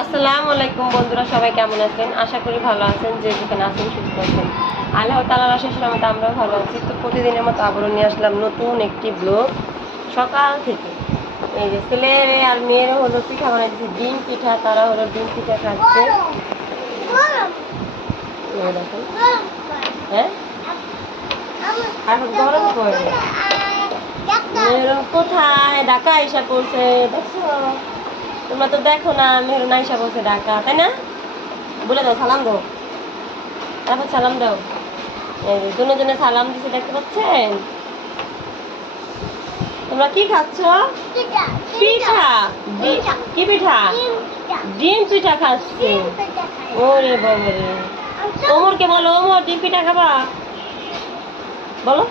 আসসালামু আলাইকুম বন্ধুরা, সবাই কেমন আছেন? আশা করি ভালো আছেন, যে যেখানে আছেন সুস্থ আছেন। আল্লাহ তালার আশেষ রহমতে আমরাও ভালো আছি। তো প্রতিদিনের মতো আবারও নিয়ে আসলাম নতুন একটি ব্লগ সকাল থেকে এই যে ছেলে আর মেয়েরা হলো পিঠা বানাইছে ডিম পিঠা, তারা হলো ডিম পিঠা খাচ্ছে। হ্যাঁ? গরম কোথায়? ঢাকা এসে পড়ছে, দেখছ? তোমরা তো দেখো না মেহরুন আইসা বলছে ঢাকা তাই না? বলে দাও সালাম দাও। তারপর সালাম দাও। দুজনে সালাম দিছে দেখতে পাচ্ছেন? তোমরা কি খাচ্ছ? পিঠা কি পিঠা? ডিম পিঠা। খাচ্ছে? ওরে বাবারে ওমরকে বলো ওমর ডিম পিঠা খাবা? বলো।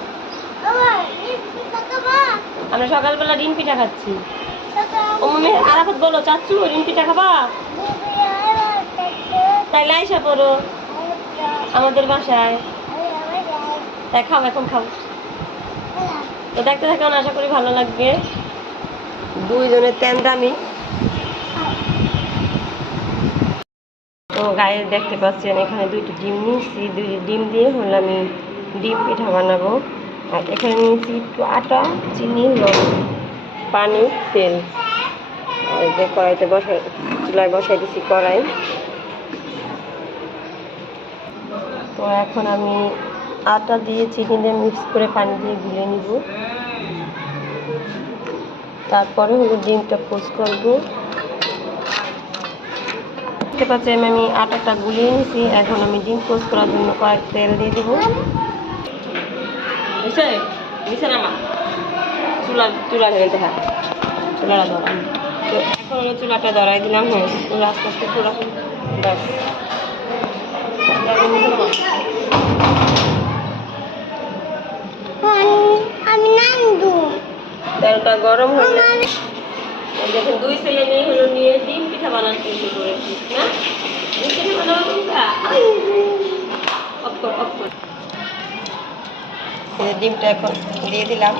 আমরা সকালবেলা ডিম পিঠা খাচ্ছি। মনে আরাফাত বলো চাচ্ছু ডিম পিঠা খাবা? তাই লাইসা পড়ো, আমাদের বাসায়। তাই খাও, এখন খাও। তো দেখতে থাকুন আশা করি ভালো লাগবে। দুইজনের তেন দামি তো গায়ে দেখতে পাচ্ছেন এখানে দুইটি ডিম নিয়েছি, দুইটি ডিম দিয়ে হলে আমি ডিম পিঠা বানাবো। আর এখানে নিয়েছি একটু আটা, চিনি, লবণ, পানি, তেল। কড়াইতে বসাই, চুলায় বসাই দিছি কড়াই। তো এখন আমি আটা দিয়ে চিনি দিয়ে মিক্স করে পানি দিয়ে গুলে নিব। তারপরে হলো ডিমটা পোস্ট করব। দেখতে পাচ্ছেন আমি আটাটা গুলিয়ে নিছি, এখন আমি ডিম পোস্ট করার জন্য কয়েক তেল দিয়ে দেবো। মা চুলা চুলা ধরে তো এখন হলো চুলাটা ধরাই দিলাম হ্যাঁ চুলা আস্তে আস্তে পুরো ব্যাস। তেলটা গরম হলে দেখেন দুই ছেলে মেয়ে হলো নিয়ে ডিম পিঠা বানাতে শুরু করেছি না? ডিম পিঠা বানাবো অফ কর অফ কর ডিমটা এখন দিয়ে দিলাম।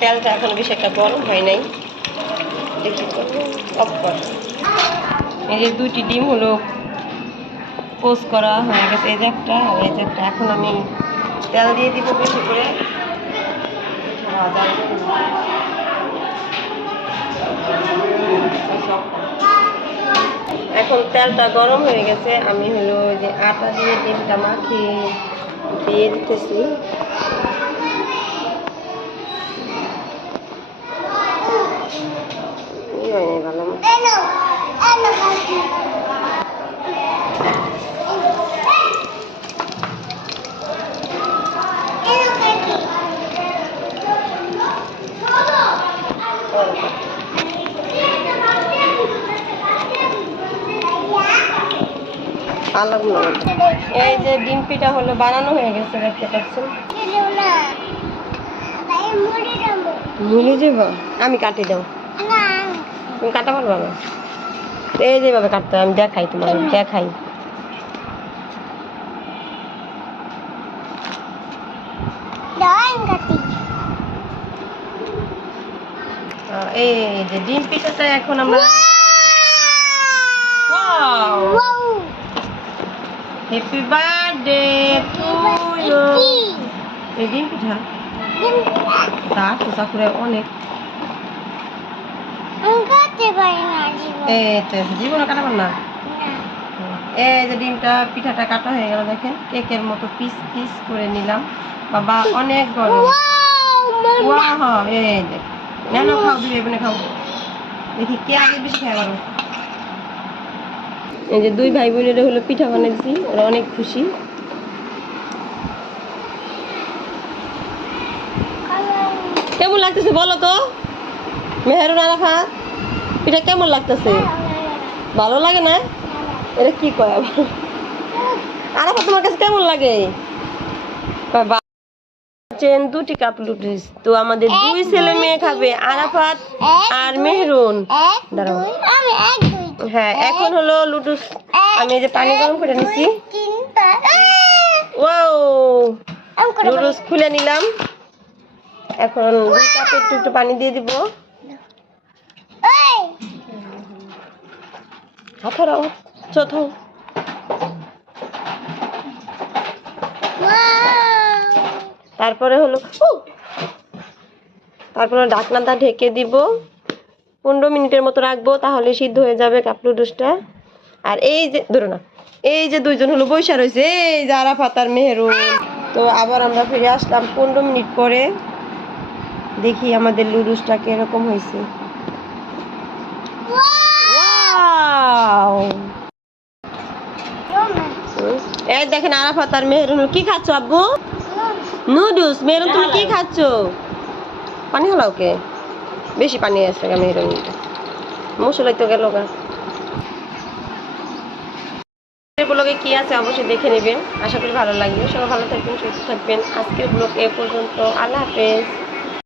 তেলটা এখন বেশি একটা গরম হয় নাই। এই যে দুইটি ডিম হলো পোস্ট করা হয়ে গেছে, এই যে একটা এই যে একটা। এখন আমি তেল দিয়ে দিব বেশি করে। এখন তেলটা গরম হয়ে গেছে, আমি হলো যে আটা দিয়ে ডিমটা মাখিয়ে দিয়ে দিতেছি। ভালো এই যে ডিম পিঠা হলো বানানো হয়ে গেছে দেখতে পাচ্ছেন? ভুলে যাব আমি কাটি দাও তুমি কাটা পারবা না এই যেভাবে কাটতে আমি দেখাই তোমার দেখাই। এই যে ডিম পিঠাটা এখন আমরা হ্যাপি বার্থডে টু ইউ এই ডিম পিঠা? তা করে অনেক। কাটতে পারি না জীবন। এই তো জীবনে কাটাবার না? এই যে ডিমটা পিঠাটা কাটা হয়ে গেল দেখেন কেকের মতো পিস পিস করে নিলাম। বাবা অনেক গরম। ওয়া হ্যাঁ এই দেখ না না খাও দিবে এখানে খাও। দেখি কে আগে বেশি খায় পারো এই যে দুই ভাই বোনেরা হলো পিঠা বানিয়েছি ওরা অনেক খুশি। কেমন লাগতেছে বলো তো? মেহরুন আরাফাত? পিঠা কেমন লাগতেছে? ভালো লাগে না? এটা কি কয় আবার? আরাফাত তোমার কাছে কেমন লাগে? চেন দুটি কাপ লুটিস তো আমাদের দুই ছেলে মেয়ে খাবে আরাফাত আর মেহরুন। দাঁড়াও। হ্যাঁ এখন হলো লুডুস আমি এই যে পানি গরম করে নিছি। ওয়াও! লুডুস খুলে নিলাম। এখন দুই কাপে একটু একটু পানি দিয়ে দিব। এই হাত ধরাও তারপরে হলো! তারপরে ঢাকনাটা ঢেকে দিব। পনেরো মিনিটের মতো রাখব তাহলে সিদ্ধ হয়ে যাবে কাপ নুডলসটা। আর এই যে ধরো না এই যে দুইজন হলো বৈশা রয়েছে এই যে আরাফাত আর মেহেরুন। তো আবার আমরা ফিরে আসলাম পনেরো মিনিট পরে। দেখি আমাদের লুডুসটা কীরকম হয়েছে। Wow! এই দেখেন আরাফাত আর মেহেরুন, কি খাচ্ছ আব্বু? নুডলস মেহেরুন, তুমি কি খাচ্ছ? পানি হলো ওকে বেশি পানি আছে গা মেহেরুন। মশলাই তো গেল গা। ব্লগে কি আছে অবশ্যই দেখে নেবেন। আশা করি ভালো লাগবে। সবাই ভালো থাকবেন, সুস্থ থাকবেন। আজকের ব্লগ এ পর্যন্ত। আল্লাহ হাফেজ।